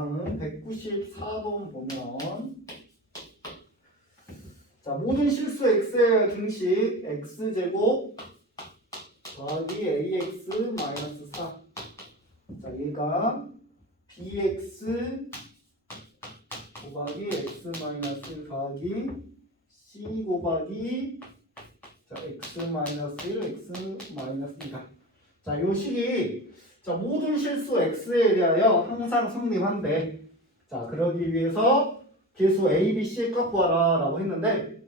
다음 194번 보면 자 모든 실수 x의 등식 x제곱 더하기 ax 마이너스 4. 자 얘가 bx 곱하기 x 마이너스 1 더하기 c 곱하기 자 x 마이너스 1 x 마이너스 2다. 자요 식이 자 모든 실수 x에 대하여 항상 성립한대. 자 그러기 위해서 개수 a, b, c의 값 구하라 라고 했는데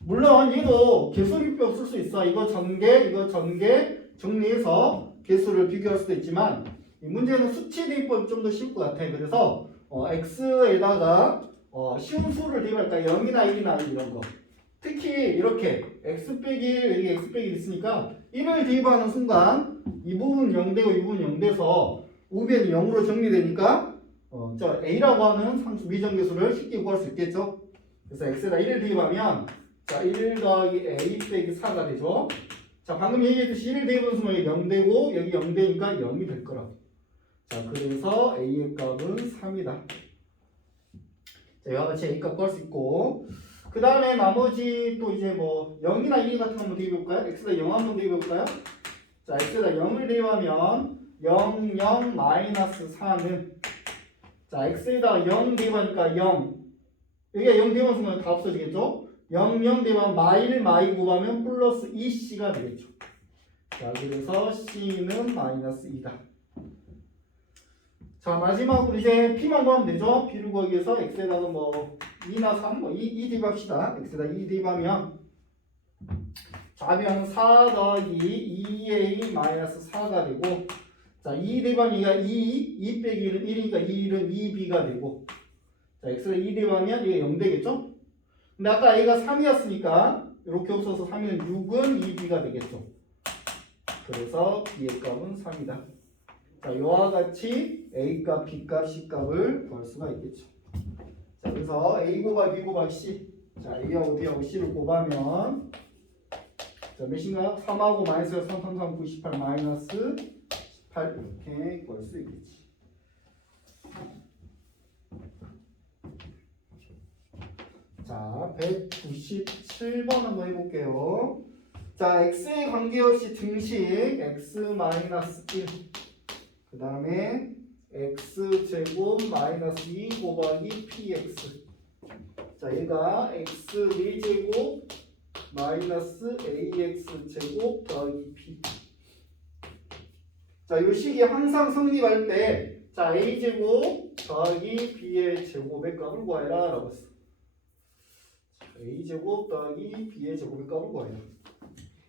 물론 얘도 개수비표 없을 수 있어. 이거 전개, 이거 전개 정리해서 개수를 비교할 수도 있지만 이 문제는 수치 대입법이 좀 더 쉬울 것 같아. 그래서 어, x에다가 어, 쉬운 수를 대입할까? 0이나 1이나 1 이런 거. 특히 이렇게 x 빼기 1, 여기 x 빼기 1 있으니까 1을 대입하는 순간 이 부분 0되고 이 부분 0돼서 우변이 0으로 정리되니까 어, 저 a라고 하는 상수 미정계수를 쉽게 구할 수 있겠죠. 그래서 x에다 1을 대입하면 자, 1 더하기 a 빼기 4가 되죠. 자, 방금 얘기했듯이 1 대입하는 순간 여기 0 되고 여기 0 되니까 0이 될 거라고. 자, 그래서 a의 값은 3이다. 자, 이와 같이 a 값 구할 수 있고 그 다음에 나머지 또 이제 뭐 0이나 2 같은 거 한번 대입해볼까요? x에다 0 한번 대입해볼까요? 자, x에다 0을 대입하면 0, 0, 마이너스 4는 자, x에다 0 대입하니까 0 여기가 0 대입하는 순간 다 없어지겠죠? 0, 0 대입하면 마일, 마이 곱하면 플러스 2c가 되겠죠. 자, 그래서 c는 마이너스 2다. 자, 마지막으로 이제 p만 구하면 되죠? p를 구하기 위해서 x에다가 뭐 2나 3, 뭐 2, 2 대입합시다. x에다 2 대입하면 좌변 4 더하기 2a 마이너스 4가 되고 자, 2 대입하면 2가 2, 2 빼기 1은 1이니까 2는 2b가 되고 자, x에다 2 대입하면 이게 0 되겠죠? 근데 아까 a가 3이었으니까 이렇게 없어서 3이면 6은 2b가 되겠죠. 그래서 b의 값은 3이다. 자, 이와 같이 a 값, b 값, c 값을 구할 수가 있겠죠. 자, 그래서 a 곱하기 b 곱하기 c. 자, a하고 b하고 c를 곱하면 자, 몇인가? 3하고 마이너스 3, 3, 3, 9, 18 마이너스 18 이렇게 구할 수 있겠지. 자, 197번 한번 해볼게요. 자, x에 관계없이 등식 x-1 그 다음에 x제곱 마이너스 2 곱하기 px 자, 얘가 x 4제곱 마이너스 ax제곱 더하기 p 자, 요 식이 항상 성립할 때 자, a제곱 더하기 b의 제곱의 값을 구해라 라고 했어. a제곱 더하기 b의 제곱의 값을 구해라.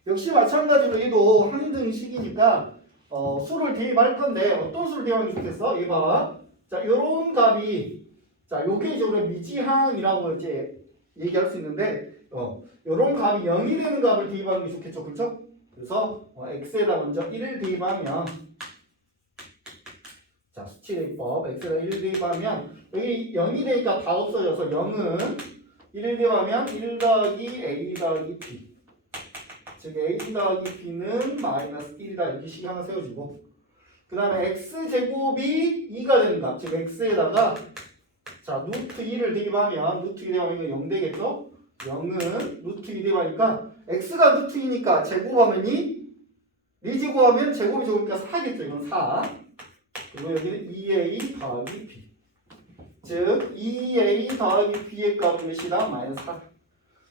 역시 마찬가지로 얘도 항등식이니까 어, 수를 대입할 건데 어떤 수를 대입하면 좋겠어? 이거 봐봐. 자, 요런 값이 자, 요게 이제 우리가 미지항이라고 이제 얘기할 수 있는데 어, 요런 값이 0이 되는 값을 대입하는 게 좋겠죠. 그렇죠? 그래서 어, x에다 먼저 1을 대입하면 자, 수치 대입법 x에다 1을 대입하면 여기 0이 되니까 다 없어져서 0은 1을 대입하면 1 더하기 a 더하기 b 즉 a 더하기 b는 마이너스 1이다. 이렇게 식이 하나 세워지고. 그 다음에 x제곱이 2가 되는 값, 즉 x에다가 자 루트 2를 대입하면 루트 2 대입하면 이거 0 되겠죠? 0은 루트 2 대입하니까 x가 루트 2니까 제곱하면 2 리제곱하면 제곱이 좋으니까 4겠죠? 이건 4 그리고 여기는 2a 더하기 b. 즉 2a 더하기 b의 값은 몇이다? 마이너스 4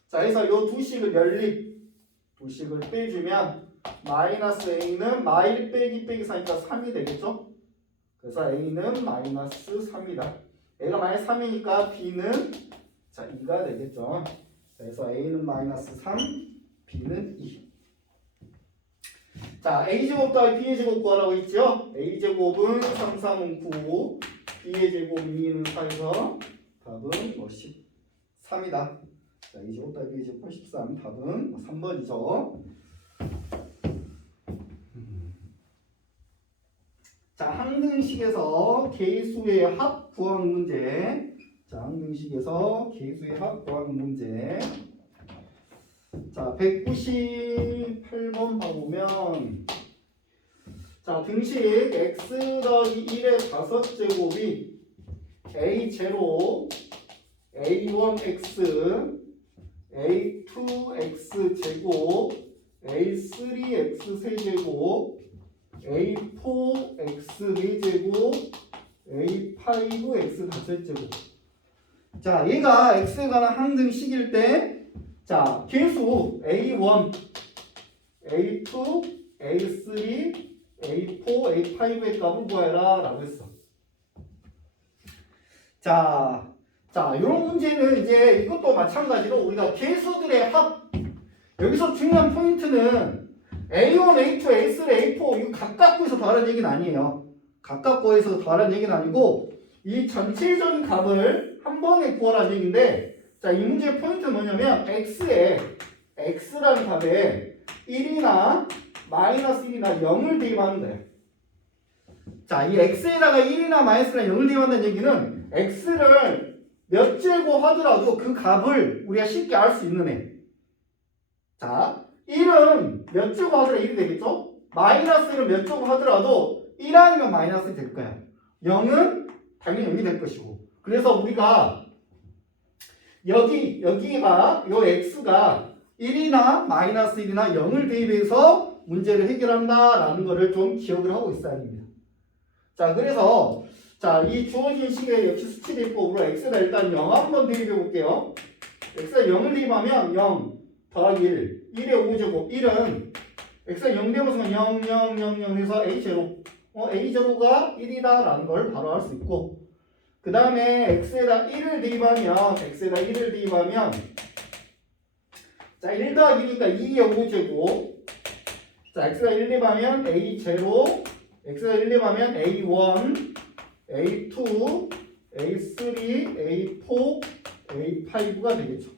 자, 그래서 이 두 식을 연립 두 식을 빼주면 마이너스 a는 마일 빼기 빼기 4니까 3이 되겠죠? 그래서 a는 마이너스 3이다. a가 마이너스 3이니까 b는 자 2가 되겠죠. 그래서 a는 마이너스 3, b는 2. 자 a제곱 더하기 b의 제곱 구하라고 했죠? a제곱은 3, 3은 9, b의 제곱 2는 4에서 답은 뭐 13이다. 자, 25 더하기 20, 83 답은 3번이죠. 자, 항등식에서 개수의 합 구하는 문제. 자, 항등식에서 개수의 합 구하는 문제. 자, 198번 봐보면 자, 등식 x 더하기 1의 다섯 제곱이 a0, a1x, a2x 제곱, a3x 세제곱, a4x 4제곱, a5x 다섯 제곱. 자, 얘가 x에 관한 항등식일 때, 자, 계수 a1, a2, a3, a4, a5의 값을 구해라 라고 했어. 자, 자, 이런 문제는 이제 이것도 마찬가지로 우리가 계수들의 합 여기서 중요한 포인트는 A1, A2, A3, A4 이거 각각구에서 더하는 얘기는 아니에요. 각각구에서 더하는 얘기는 아니고 이 전체적인 값을 한 번에 구하라는 얘기인데 자, 이 문제의 포인트는 뭐냐면 x에 x라는 값에 1이나 마이너스 1이나 0을 대입하는 거예요. 자, 이 x에다가 1이나 마이너스나 0을 대입한다는 얘기는 x를 몇 제곱 하더라도 그 값을 우리가 쉽게 알 수 있는 애. 자, 1은 몇 제곱 하더라도 1이 되겠죠? 마이너스 1은 몇 제곱 하더라도 1 아니면 마이너스 될 거야. 0은 당연히 0이 될 것이고. 그래서 우리가 여기, 여기가, 요 x가 1이나 마이너스 1이나 0을 대입해서 문제를 해결한다라는 거를 좀 기억을 하고 있어야 합니다. 자, 그래서 자, 이 주어진 식에 역시 수치 대입법으로 x에다 일단 0 한번 대입해 볼게요. x에 0을 대입하면 0 더하기 1, 1의 5제곱, 1은 x가 0 되는 순간 0, 0, 0, 0 해서 a0, 어, a0가 1이다라는 걸 바로 알 수 있고 그 다음에 x에다 1을 대입하면 x에다 1을 대입하면 자, 1 더하기니까 2의 5제곱. 자, x가 1 대입하면 a0 x가 1 대입하면 a1 A2, A3, A4, A5가 되겠죠.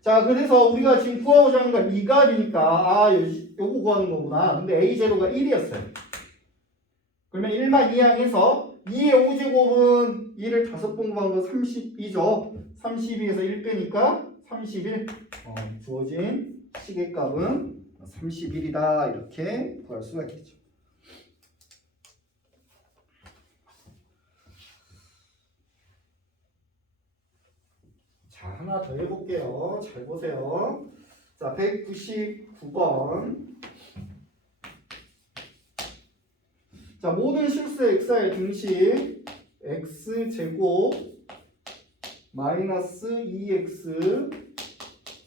자, 그래서 우리가 지금 구하고자 하는 건 이 값이니까 아, 요, 요거 구하는 거구나. 근데 A0가 1이었어요. 그러면 1만 이항해서 2의 5제곱은 2를 다섯 번 구한 거 32죠. 32에서 1 빼니까 31. 어, 주어진 시계값은 31이다. 이렇게 구할 수가 있겠죠. 자, 하나 더 해볼게요. 잘 보세요. 자, 199번. 자, 모든 실수 x의 등식 x제곱 마이너스 2x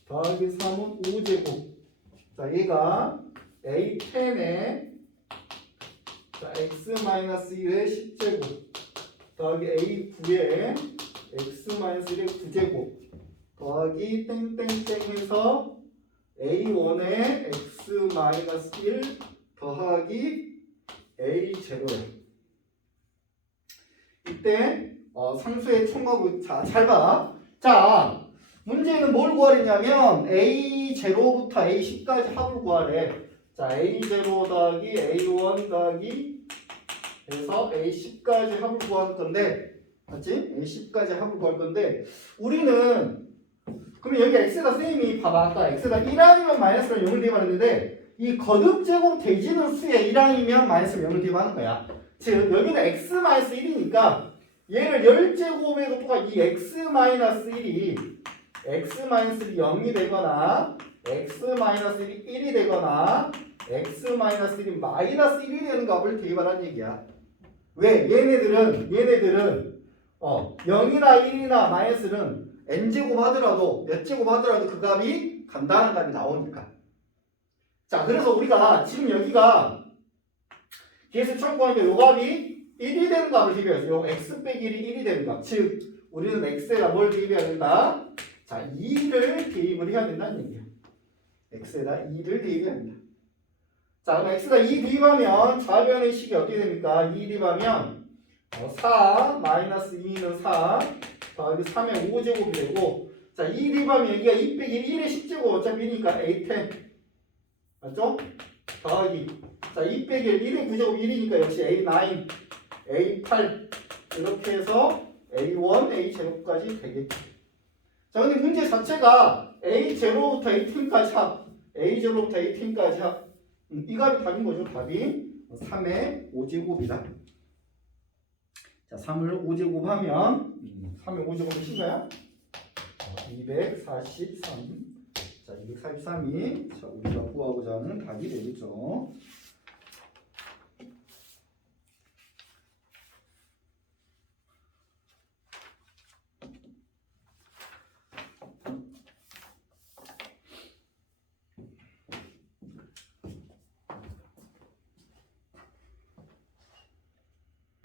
더하기 3은 5제곱. 자, 얘가 a10에 자, x 마이너스 1의 10제곱 더하기 a9에 x 마이너스 1의 9제곱 더하기 땡땡땡 해서 a1에 x 마이너스 1 더하기 a0에 이때 어, 상수의 총합을 자, 잘 봐. 자, 문제는 뭘 구하랬냐면 a0부터 a10까지 합을 구하래. 자, a0 더하기 a1 더하기 해서 a10까지 합을 구할 건데 맞지? a10까지 합을 구할 건데 우리는 그럼 여기 x가 쌤이 봐봐 아까 x가 1항이면 마이너스를 0을 대입하는데 이 거듭 제곱 대지는 수에 1항이면 마이너스를 0을 대입하는 거야 즉 여기는 x 마이너스 1이니까 얘를 10제곱에도 똑같이 이 x 마이너스 1이 x 마이너스 1이 0이 되거나 x 마이너스 1이 1이 되거나 x 마이너스 1이 마이너스 1이 되는 값을 대입하라는 얘기야 왜? 얘네들은 얘네들은 어 0이나 1이나 마이너스는 n제곱 하더라도 몇 제곱 하더라도 그 값이 간단한 값이 나오니까 자 그래서 우리가 지금 여기가 계속 청구하니까 요 값이 1이 되는 값을 대입해야죠 요 x 빼기 1이 1이 되는 값즉 우리는 x에다 뭘 대입해야 된다? 자 2를 대입을 해야 된다는 얘기야 x에다 2를 대입해야 된다 자 그럼 x가 2 대입하면 좌변의 식이 어떻게 됩니까? 2 대입하면 어, 4 마이너스 2는 4 더하기 3의 5제곱이 되고 자, 2 대입하면 여기가 2 빼기 1의 10제곱 어차피니까 A10 맞죠? 더하기. 자, 2 빼기 1, 1의 9제곱 1이니까 역시 A9 A8 이렇게 해서 A1, A 제곱까지 되겠죠 자, 근데 문제 자체가 A0부터 A10까지 합. A0부터 A10까지 합. 음, 이 값이 답인 거죠, 답이. 3의 5제곱이다. 자, 3을 5제곱 하면 3의 5제곱이 신가요? 243. 자, 243이 자, 우리가 구하고자 하는 답이 되겠죠.